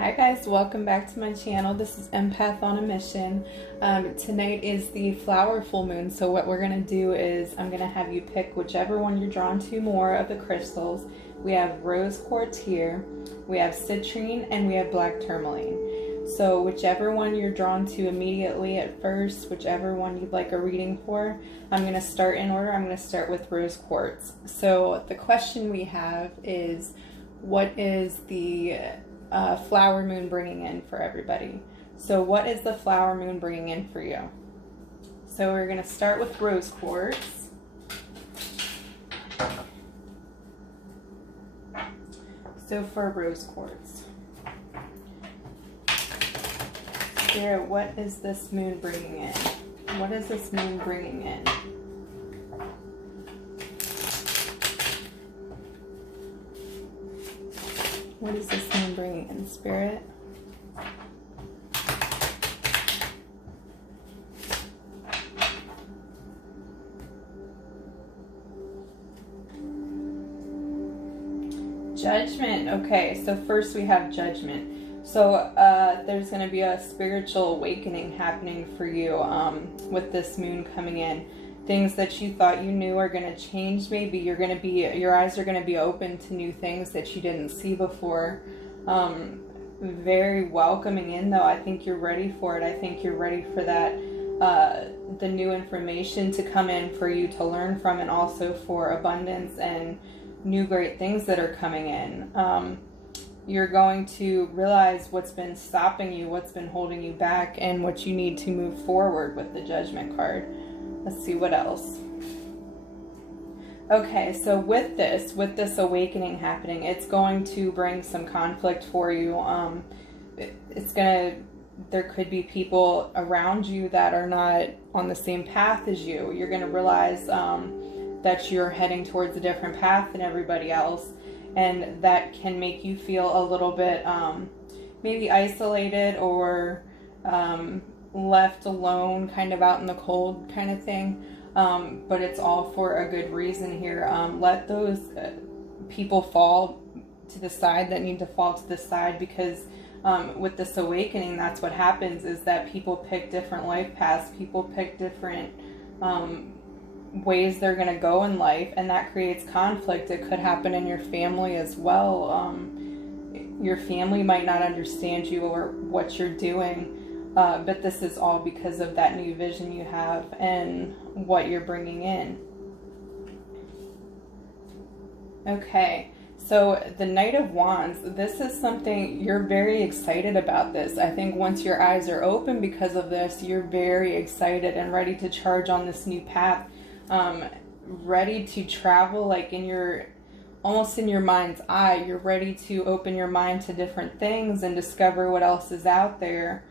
Hi guys, welcome back to my channel. This is Empath on a Mission. Tonight is the flower full moon, so what we're going to do is I'm going to have you pick whichever one you're drawn to more of the crystals. We have rose quartz here, we have citrine, and we have black tourmaline. So whichever one you're drawn to immediately at first, whichever one you'd like a reading for, I'm going to start in order. I'm going to start with rose quartz. So the question we have is, what is the flower moon bringing in for everybody? So what is the flower moon bringing in for you? So we're going to start with rose quartz. So for rose quartz, Spirit, what is this moon bringing in? What is this moon bringing in? What is this moon bringing in, Spirit? Judgment. Okay, so first we have judgment. So there's going to be a spiritual awakening happening for you with this moon coming in. Things that you thought you knew are going to change. Maybe your eyes are going to be open to new things that you didn't see before. Very welcoming in, though. I think you're ready for it. I think you're ready for that, the new information to come in for you to learn from, and also for abundance and new great things that are coming in. You're going to realize what's been stopping you, what's been holding you back, and what you need to move forward with the Judgment card. Let's see what else. Okay, so with this awakening happening, it's going to bring some conflict for you. There could be people around you that are not on the same path as you. You're going to realize that you're heading towards a different path than everybody else, and that can make you feel a little bit maybe isolated or left alone, kind of out in the cold kind of thing, but it's all for a good reason here. Let those people fall to the side that need to fall to the side, because with this awakening, that's what happens, is that people pick different life paths, people pick different ways they're going to go in life, and that creates conflict. It could happen in your family as well. Your family might not understand you or what you're doing. But this is all because of that new vision you have and what you're bringing in. Okay, so the Knight of Wands, this is something you're very excited about this. I think once your eyes are open because of this, you're very excited and ready to charge on this new path. Ready to travel, like almost in your mind's eye. You're ready to open your mind to different things and discover what else is out there.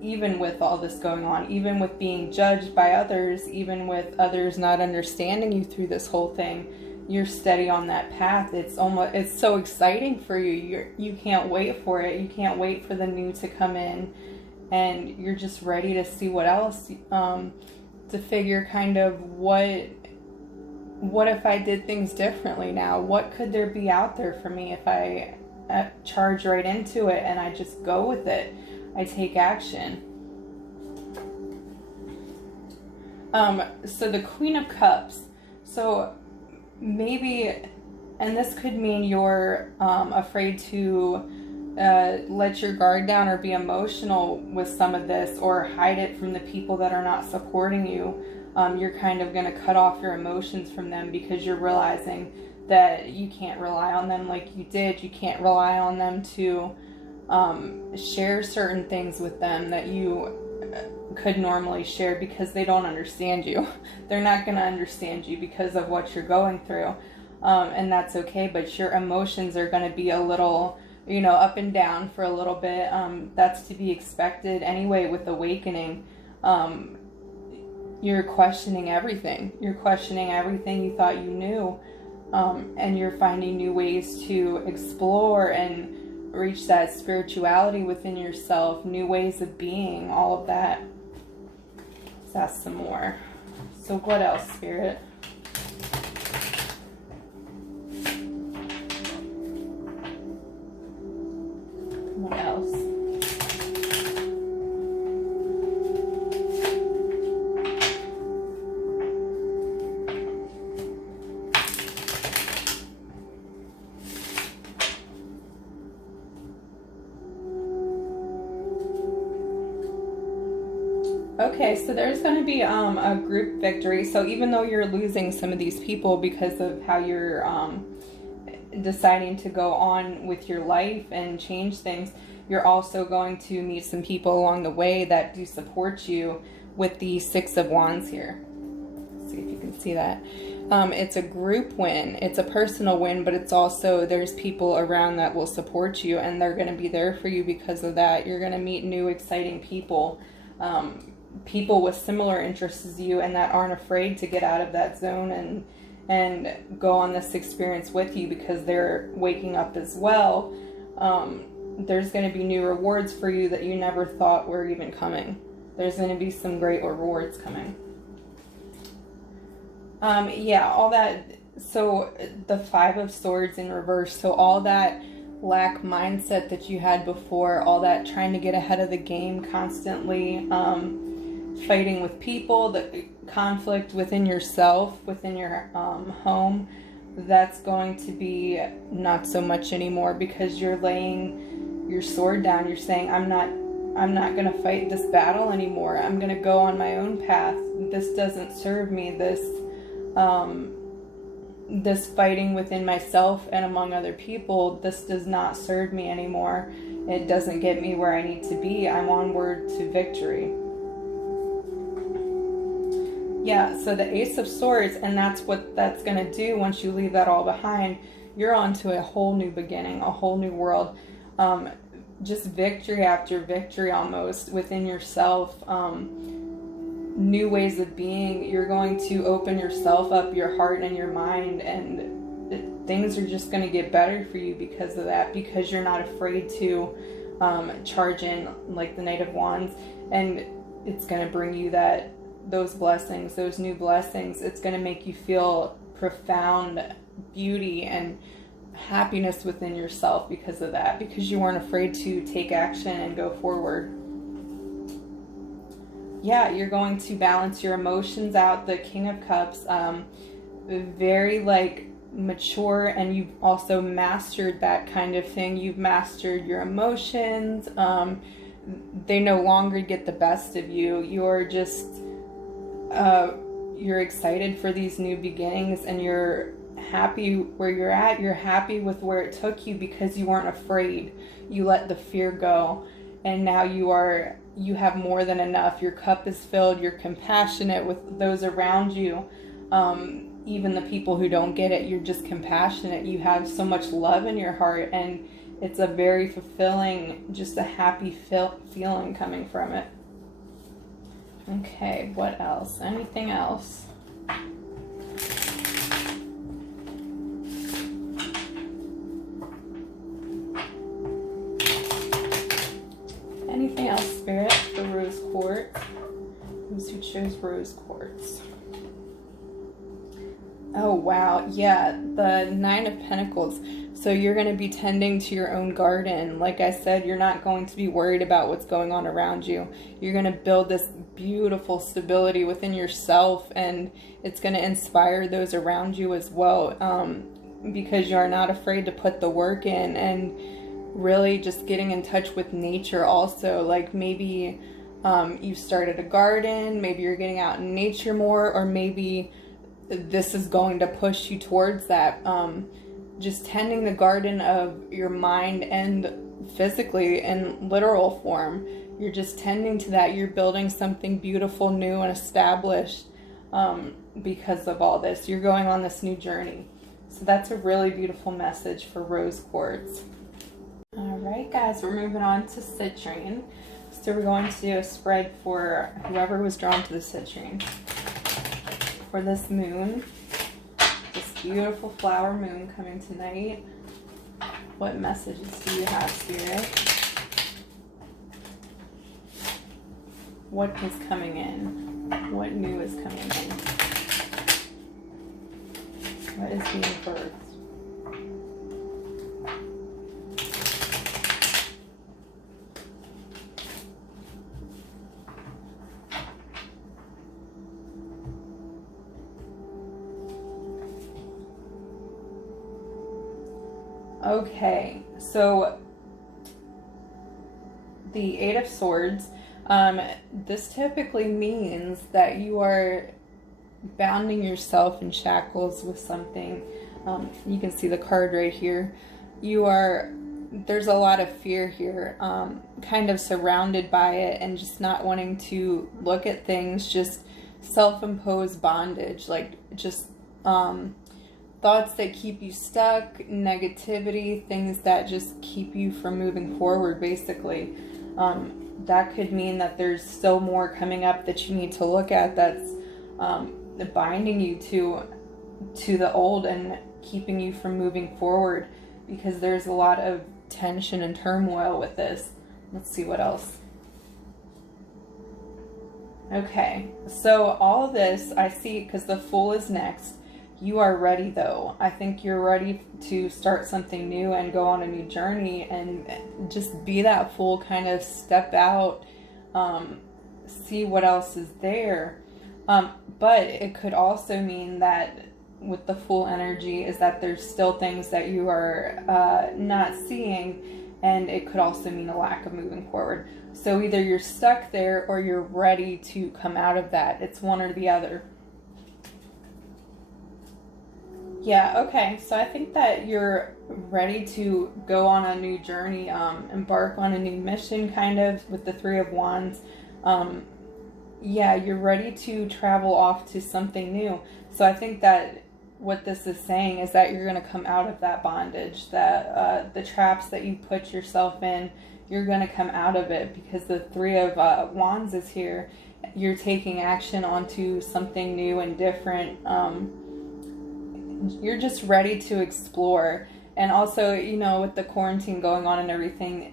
Even with all this going on, even with being judged by others, even with others not understanding you through this whole thing, you're steady on that path. It's so exciting for you. You can't wait for it. You can't wait for the new to come in, and you're just ready to see what else, to figure kind of what if I did things differently now? What could there be out there for me if I charge right into it and I just go with it? I take action. So the Queen of Cups. So maybe, and this could mean you're afraid to let your guard down or be emotional with some of this, or hide it from the people that are not supporting you. You're kind of going to cut off your emotions from them because you're realizing that you can't rely on them like you did. You can't rely on them to share certain things with them that you could normally share, because they don't understand you. They're not going to understand you because of what you're going through, and that's okay. But your emotions are going to be a little, up and down for a little bit. That's to be expected anyway with awakening. You're questioning everything. You're questioning everything you thought you knew, and you're finding new ways to explore and reach that spirituality within yourself, new ways of being, all of that. Let's ask some more. So what else, Spirit? What else? Okay, so there's going to be a group victory. So even though you're losing some of these people because of how you're deciding to go on with your life and change things, you're also going to meet some people along the way that do support you with the Six of Wands here. Let's see if you can see that. It's a group win. It's a personal win, but it's also, there's people around that will support you, and they're going to be there for you because of that. You're going to meet new, exciting people. People with similar interests as you and that aren't afraid to get out of that zone and go on this experience with you because they're waking up as well. There's going to be new rewards for you that you never thought were even coming. There's going to be some great rewards coming. Yeah, all that. So the Five of Swords in reverse. So all that lack mindset that you had before, all that trying to get ahead of the game constantly, fighting with people, the conflict within yourself, within your home, that's going to be not so much anymore because you're laying your sword down. You're saying, I'm not going to fight this battle anymore. I'm going to go on my own path. This doesn't serve me. This fighting within myself and among other people, this does not serve me anymore. It doesn't get me where I need to be. I'm onward to victory. Yeah, so the Ace of Swords, and that's what that's going to do once you leave that all behind. You're on to a whole new beginning, a whole new world. Just victory after victory almost within yourself. New ways of being. You're going to open yourself up, your heart and your mind, and things are just going to get better for you because of that, because you're not afraid to charge in like the Knight of Wands, and it's going to bring you those blessings, those new blessings. It's going to make you feel profound beauty and happiness within yourself because of that, because you weren't afraid to take action and go forward. Yeah, you're going to balance your emotions out. The King of Cups, very like mature, and you've also mastered that kind of thing. You've mastered your emotions. They no longer get the best of you. You're just you're excited for these new beginnings, and you're happy where you're at. You're happy with where it took you because you weren't afraid. You let the fear go, and now you have more than enough. Your cup is filled. You're compassionate with those around you. Even the people who don't get it, you're just compassionate. You have so much love in your heart, and it's a very fulfilling, just a happy feeling coming from it. Okay, what else? Anything else? Anything else, Spirit, for Rose Quartz? Those who chose Rose Quartz. Oh, wow. Yeah, the Nine of Pentacles. So you're going to be tending to your own garden. Like I said, you're not going to be worried about what's going on around you. You're going to build this beautiful stability within yourself, and it's going to inspire those around you as well, because you're not afraid to put the work in, and really just getting in touch with nature also. Like maybe you started a garden, maybe you're getting out in nature more, or maybe this is going to push you towards that. Just tending the garden of your mind and physically in literal form. You're just tending to that. You're building something beautiful, new, and established because of all this. You're going on this new journey. So that's a really beautiful message for Rose Quartz. All right, guys, we're moving on to Citrine. So we're going to do a spread for whoever was drawn to the Citrine. For this moon, this beautiful flower moon coming tonight, what messages do you have, Spirit? What is coming in? What new is coming in? What is being birthed? Okay, so the Eight of Swords, this typically means that you are bounding yourself in shackles with something. You can see the card right here. There's a lot of fear here, kind of surrounded by it, and just not wanting to look at things, just self-imposed bondage, like just thoughts that keep you stuck, negativity, things that just keep you from moving forward, basically. That could mean that there's still more coming up that you need to look at, that's binding you to the old and keeping you from moving forward, because there's a lot of tension and turmoil with this. Let's see what else. Okay, so all of this I see, because the Fool is next. You are ready, though. I think you're ready to start something new and go on a new journey and just be that Fool, kind of step out, see what else is there. But it could also mean that with the Fool energy is that there's still things that you are not seeing, and it could also mean a lack of moving forward. So either you're stuck there or you're ready to come out of that. It's one or the other. Yeah, okay, so I think that you're ready to go on a new journey, embark on a new mission, kind of, with the Three of Wands. Yeah, you're ready to travel off to something new. So I think that what this is saying is that you're going to come out of that bondage, that the traps that you put yourself in, you're going to come out of it, because the Three of Wands is here. You're taking action onto something new and different. You're just ready to explore. And also, you know, with the quarantine going on and everything,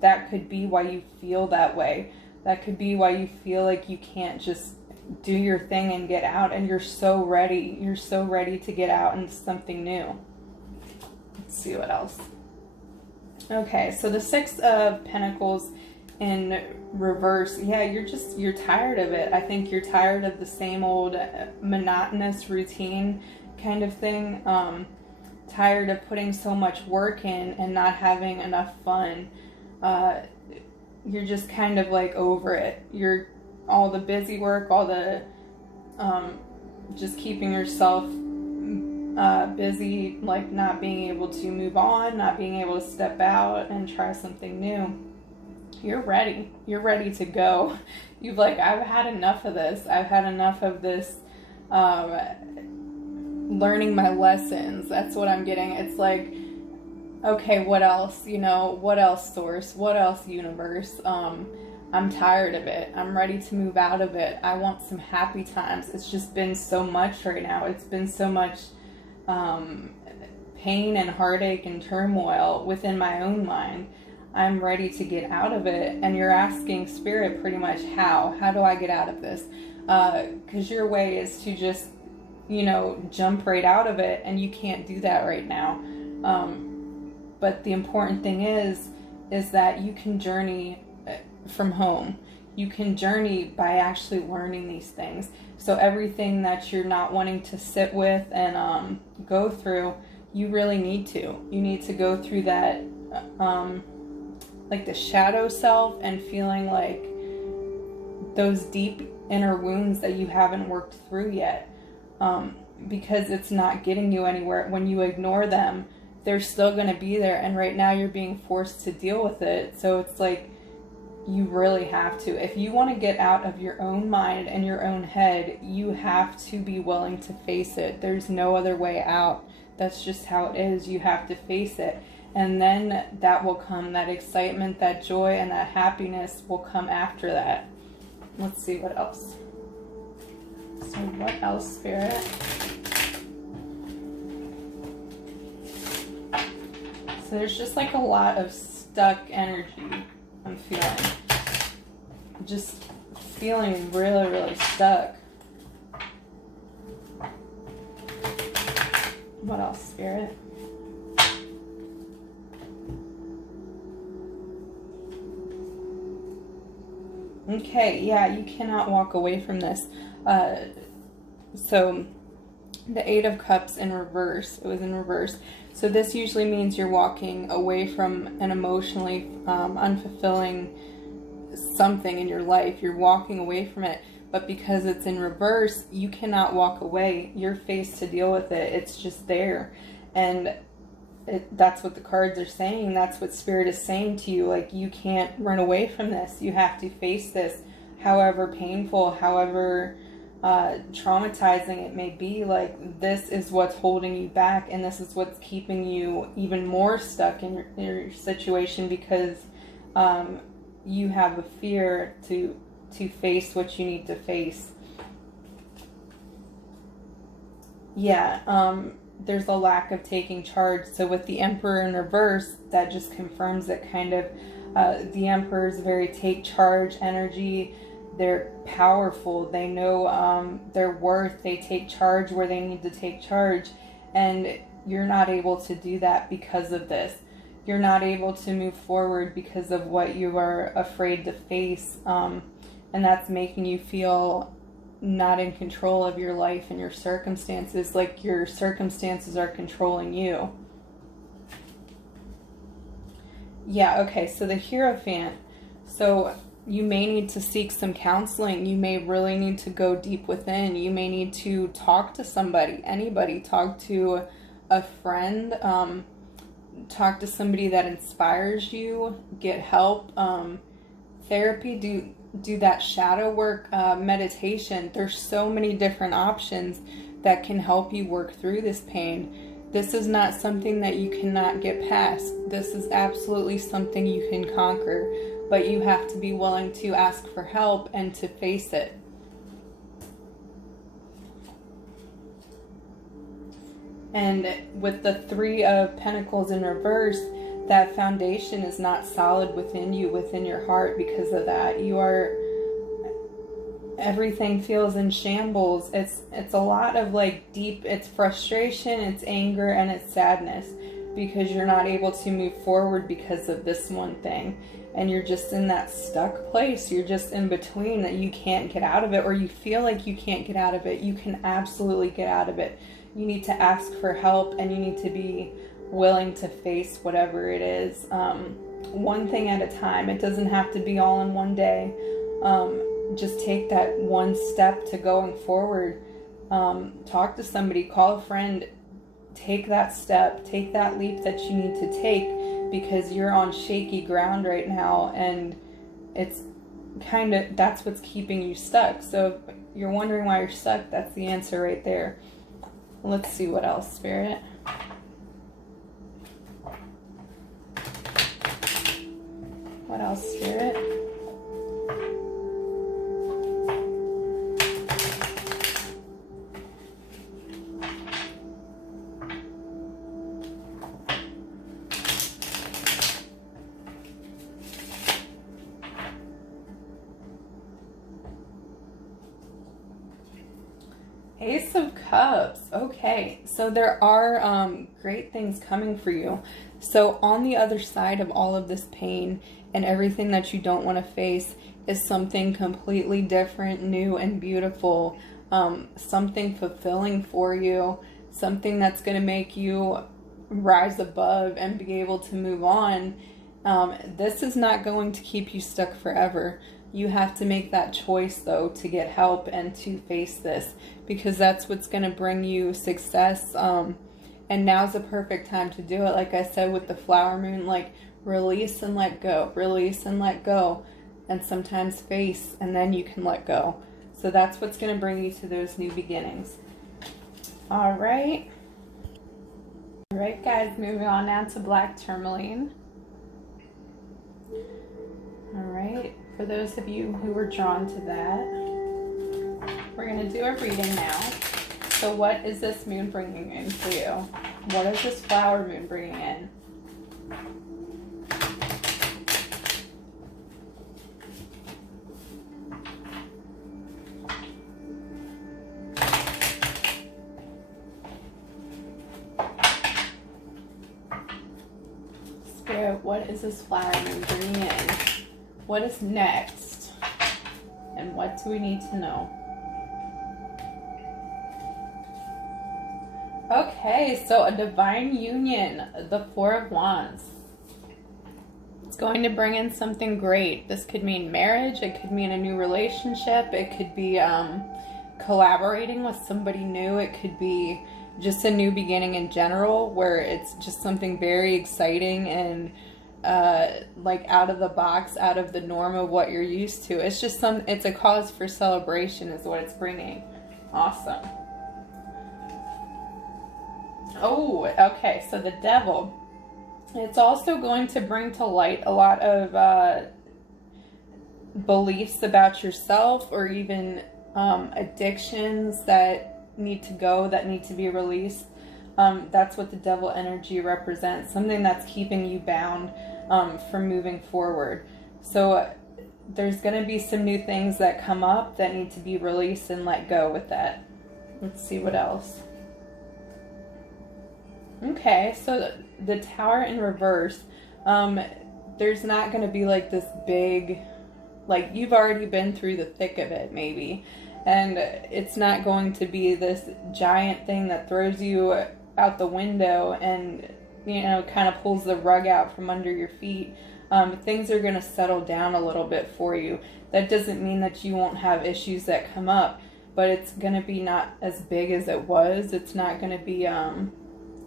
that could be why you feel that way. That could be why you feel like you can't just do your thing and get out, and you're so ready. You're so ready to get out into something new. Let's see what else. Okay, so the Six of Pentacles in reverse. Yeah, you're tired of it. I think you're tired of the same old monotonous routine kind of thing. Tired of putting so much work in and not having enough fun. You're just kind of like over it. You're all the busy work, all the just keeping yourself busy, like not being able to move on, not being able to step out and try something new. You're ready. You're ready to go. You've like, I've had enough of this. I've had enough of this learning my lessons. That's what I'm getting. It's like, okay, what else? You know, what else, Source? What else, Universe? I'm tired of it. I'm ready to move out of it. I want some happy times. It's just been so much right now. It's been so much pain and heartache and turmoil within my own mind. I'm ready to get out of it. And you're asking Spirit pretty much, how do I get out of this? Because your way is to just, you know, jump right out of it, and you can't do that right now. But the important thing is that you can journey from home. You can journey by actually learning these things. So everything that you're not wanting to sit with and go through, you really need to. You need to go through that, like the shadow self, and feeling like those deep inner wounds that you haven't worked through yet. Because it's not getting you anywhere. When you ignore them, they're still going to be there. And right now you're being forced to deal with it. So it's like, you really have to. If you want to get out of your own mind and your own head, you have to be willing to face it. There's no other way out. That's just how it is. You have to face it. And then that will come, that excitement, that joy, and that happiness will come after that. Let's see what else. So what else, Spirit? So there's just like a lot of stuck energy I'm feeling. Just feeling really, really stuck. What else, Spirit? Okay, yeah, you cannot walk away from this. So the Eight of Cups in reverse. It was in reverse. So this usually means you're walking away from an emotionally unfulfilling something in your life. You're walking away from it. But because it's in reverse, you cannot walk away. You're faced to deal with it. It's just there. And that's what the cards are saying. That's what Spirit is saying to you. Like, you can't run away from this. You have to face this, however painful, however traumatizing it may be. Like, this is what's holding you back, and this is what's keeping you even more stuck in your situation, because you have a fear to face what you need to face. Yeah, there's a lack of taking charge. So with the Emperor in reverse, that just confirms it, kind of. The Emperor is very take charge energy. They're powerful. They know their worth. They take charge where they need to take charge. And you're not able to do that because of this. You're not able to move forward because of what you are afraid to face. And that's making you feel not in control of your life and your circumstances, like your circumstances are controlling you. Yeah, okay, so the Hierophant. So you may need to seek some counseling. You may really need to go deep within. You may need to talk to somebody, anybody. Talk to a friend. Talk to somebody that inspires you. Get help. Therapy. Do that shadow work, meditation. There's so many different options that can help you work through this pain. This is not something that you cannot get past. This is absolutely something you can conquer, but you have to be willing to ask for help and to face it. And with the Three of Pentacles in reverse, that foundation is not solid within you, within your heart. Because of that, everything feels in shambles. It's a lot of like deep, it's frustration, it's anger, and it's sadness, because you're not able to move forward because of this one thing. And you're just in that stuck place. You're just in between, that you can't get out of it, or you feel like you can't get out of it. You can absolutely get out of it. You need to ask for help, and you need to be willing to face whatever it is, one thing at a time. It doesn't have to be all in one day. Just take that one step to going forward. Talk to somebody, call a friend, take that step, take that leap that you need to take, because you're on shaky ground right now, and it's kind of, that's what's keeping you stuck. So if you're wondering why you're stuck, that's the answer right there. Let's see what else, Spirit. What else, Spirit? Ace of Cups. Okay, so there are great things coming for you. So on the other side of all of this pain and everything that you don't want to face is something completely different, new, and beautiful. Something fulfilling for you. Something that's going to make you rise above and be able to move on. This is not going to keep you stuck forever. You have to make that choice, though, to get help and to face this, because that's what's going to bring you success. And now's the perfect time to do it. Like I said, with the flower moon, like, release and let go, release and let go, and sometimes face, and then you can let go. So that's what's going to bring you to those new beginnings. All right, guys, moving on now to Black Tourmaline. All right, for those of you who were drawn to that, we're going to do a reading now. So what is this moon bringing in for you? What is this flower moon bringing in? Spirit, what is this flower moon bringing in? What is next? And what do we need to know? Okay, so a divine union, the Four of Wands. It's going to bring in something great. This could mean marriage, it could mean a new relationship, it could be collaborating with somebody new, it could be just a new beginning in general, where it's just something very exciting and like out of the box, out of the norm of what you're used to. It's just it's a cause for celebration is what it's bringing. Awesome. Oh, okay, so the Devil. It's also going to bring to light a lot of beliefs about yourself, or even addictions that need to go, that need to be released. That's what the Devil energy represents, something that's keeping you bound from moving forward. So there's going to be some new things that come up that need to be released and let go with that. Let's see what else. Okay, so the Tower in reverse, there's not going to be like this big, like you've already been through the thick of it maybe, and it's not going to be this giant thing that throws you out the window and, you know, kind of pulls the rug out from under your feet. Things are going to settle down a little bit for you. That doesn't mean that you won't have issues that come up, but it's going to be not as big as it was. It's not going to be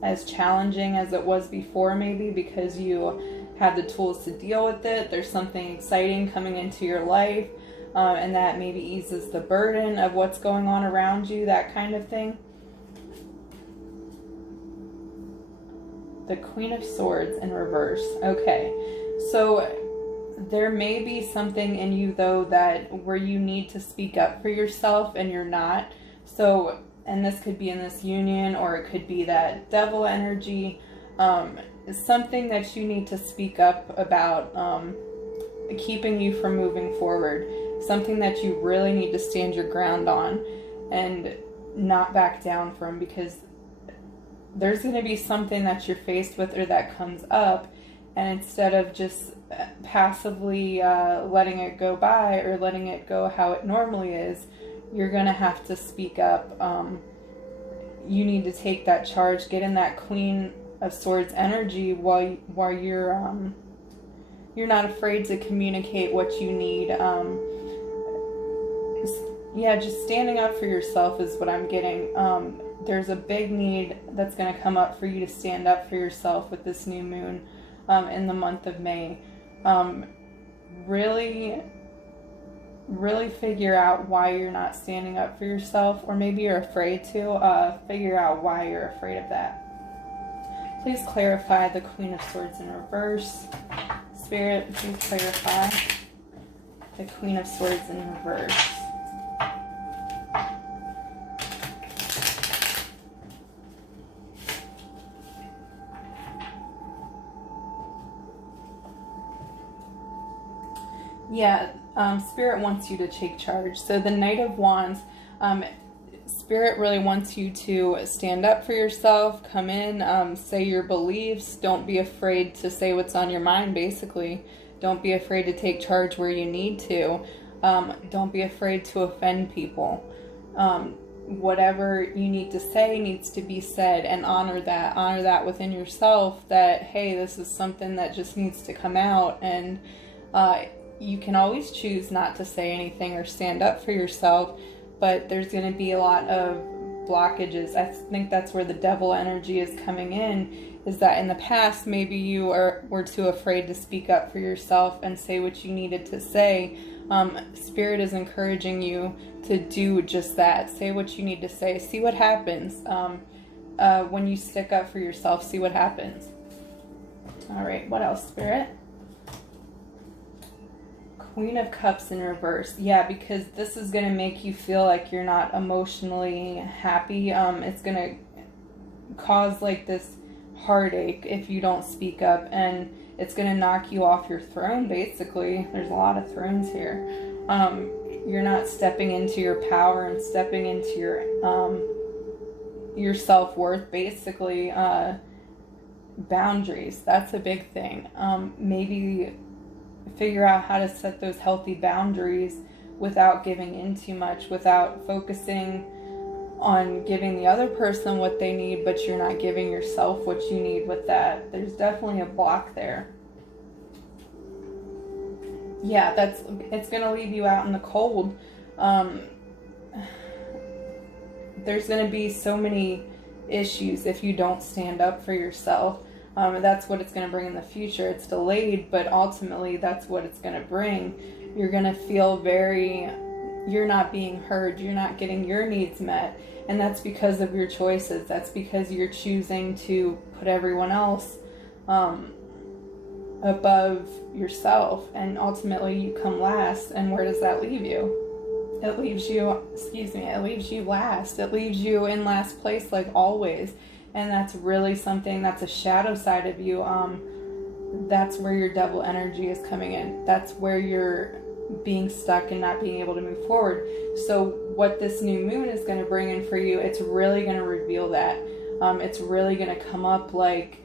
as challenging as it was before, maybe because you have the tools to deal with it. There's something exciting coming into your life, and that maybe eases the burden of what's going on around you, that kind of thing. The Queen of Swords in reverse. Okay, so there may be something in you though that where you need to speak up for yourself and you're not. So, and this could be in this union, or it could be that Devil energy, something that you need to speak up about, keeping you from moving forward, something that you really need to stand your ground on and not back down from, because there's going to be something that you're faced with or that comes up, and instead of just passively letting it go by or letting it go how it normally is, you're going to have to speak up. You need to take that charge, get in that Queen of Swords energy while you're not afraid to communicate what you need. Yeah, just standing up for yourself is what I'm getting. There's a big need that's going to come up for you to stand up for yourself with this new moon in the month of May. Really figure out why you're not standing up for yourself, or maybe you're afraid to. Figure out why you're afraid of that. Please clarify the Queen of Swords in reverse. Spirit, please clarify the Queen of Swords in reverse. Yeah, Spirit wants you to take charge. So the Knight of Wands, Spirit really wants you to stand up for yourself, come in, say your beliefs. Don't be afraid to say what's on your mind, basically. Don't be afraid to take charge where you need to. Don't be afraid to offend people. Whatever you need to say needs to be said, and honor that within yourself, that, hey, this is something that just needs to come out. And you can always choose not to say anything or stand up for yourself, but there's going to be a lot of blockages. I think that's where the Devil energy is coming in, is that in the past maybe you were too afraid to speak up for yourself and say what you needed to say. Spirit is encouraging you to do just that. Say what you need to say. See what happens. When you stick up for yourself, see what happens. All right, what else, Spirit? Queen of Cups in reverse. Yeah, because this is going to make you feel like you're not emotionally happy. It's going to cause like this heartache if you don't speak up, and it's going to knock you off your throne, basically. There's a lot of thrones here. You're not stepping into your power and stepping into your self-worth, basically. Boundaries, that's a big thing. Maybe figure out how to set those healthy boundaries without giving in too much, without focusing on giving the other person what they need, but you're not giving yourself what you need with that. There's definitely a block there. Yeah, it's going to leave you out in the cold. There's going to be so many issues if you don't stand up for yourself. That's what it's going to bring in the future. It's delayed, but ultimately that's what it's going to bring. You're going to feel you're not being heard. You're not getting your needs met. And that's because of your choices. That's because you're choosing to put everyone else above yourself. And ultimately you come last. And where does that leave you? It leaves you, it leaves you last. It leaves you in last place like always. And that's really something, that's a shadow side of you. That's where your devil energy is coming in. That's where you're being stuck and not being able to move forward. So what this new moon is going to bring in for you, it's really going to reveal that. It's really going to come up like,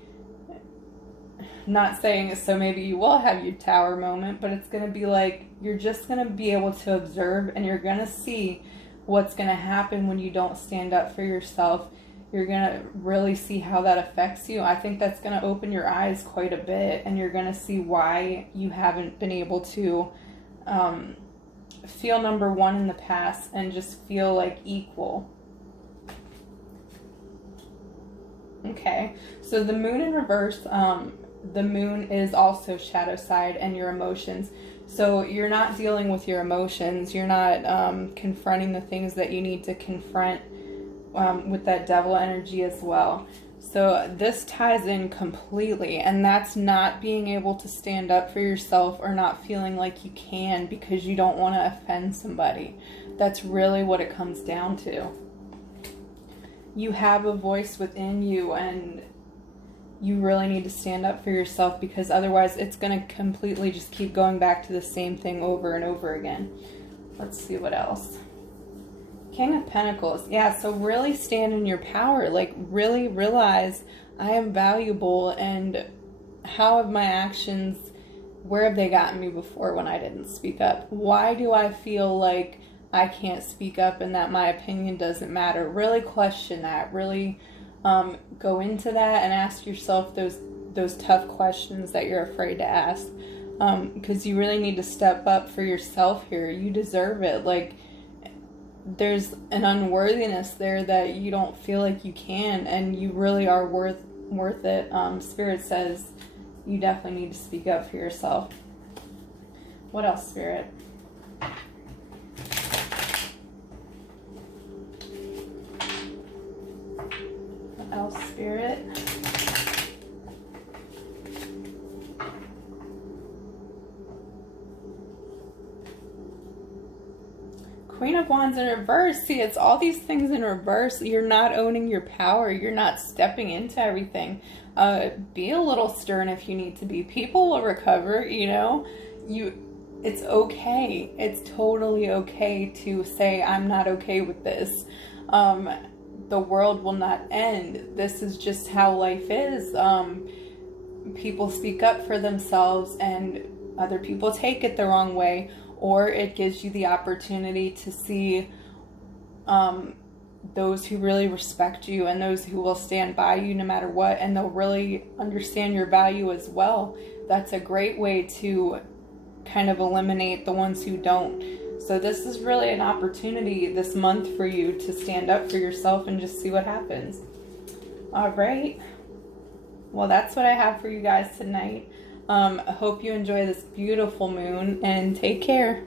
not saying so maybe you will have your tower moment, but it's going to be like you're just going to be able to observe, and you're going to see what's going to happen when you don't stand up for yourself. You're going to really see how that affects you. I think that's going to open your eyes quite a bit, and you're going to see why you haven't been able to feel number one in the past and just feel like equal. Okay, so the moon in reverse, the moon is also shadow side and your emotions. So you're not dealing with your emotions. You're not confronting the things that you need to confront with that devil energy as well. So this ties in completely, and that's not being able to stand up for yourself or not feeling like you can because you don't want to offend somebody. That's really what it comes down to. You have a voice within you, and you really need to stand up for yourself, because otherwise it's going to completely just keep going back to the same thing over and over again. Let's see what else. King of Pentacles. Yeah, so really stand in your power. Like, really realize I am valuable, and how have my actions, where have they gotten me before when I didn't speak up? Why do I feel like I can't speak up and that my opinion doesn't matter? Really question that. Really go into that and ask yourself those tough questions that you're afraid to ask, because you really need to step up for yourself here. You deserve it. Like, there's an unworthiness there that you don't feel like you can, and you really are worth it. Spirit says you definitely need to speak up for yourself. What else, Spirit? What else, Spirit? Queen of Wands in reverse. See, it's all these things in reverse. You're not owning your power. You're not stepping into everything. Be a little stern if you need to be. People will recover, you know. It's okay. It's totally okay to say, I'm not okay with this. The world will not end. This is just how life is. People speak up for themselves, and other people take it the wrong way. Or it gives you the opportunity to see those who really respect you and those who will stand by you no matter what, and they'll really understand your value as well. That's a great way to kind of eliminate the ones who don't. So this is really an opportunity this month for you to stand up for yourself and just see what happens. All right. Well, that's what I have for you guys tonight. I hope you enjoy this beautiful moon, and take care.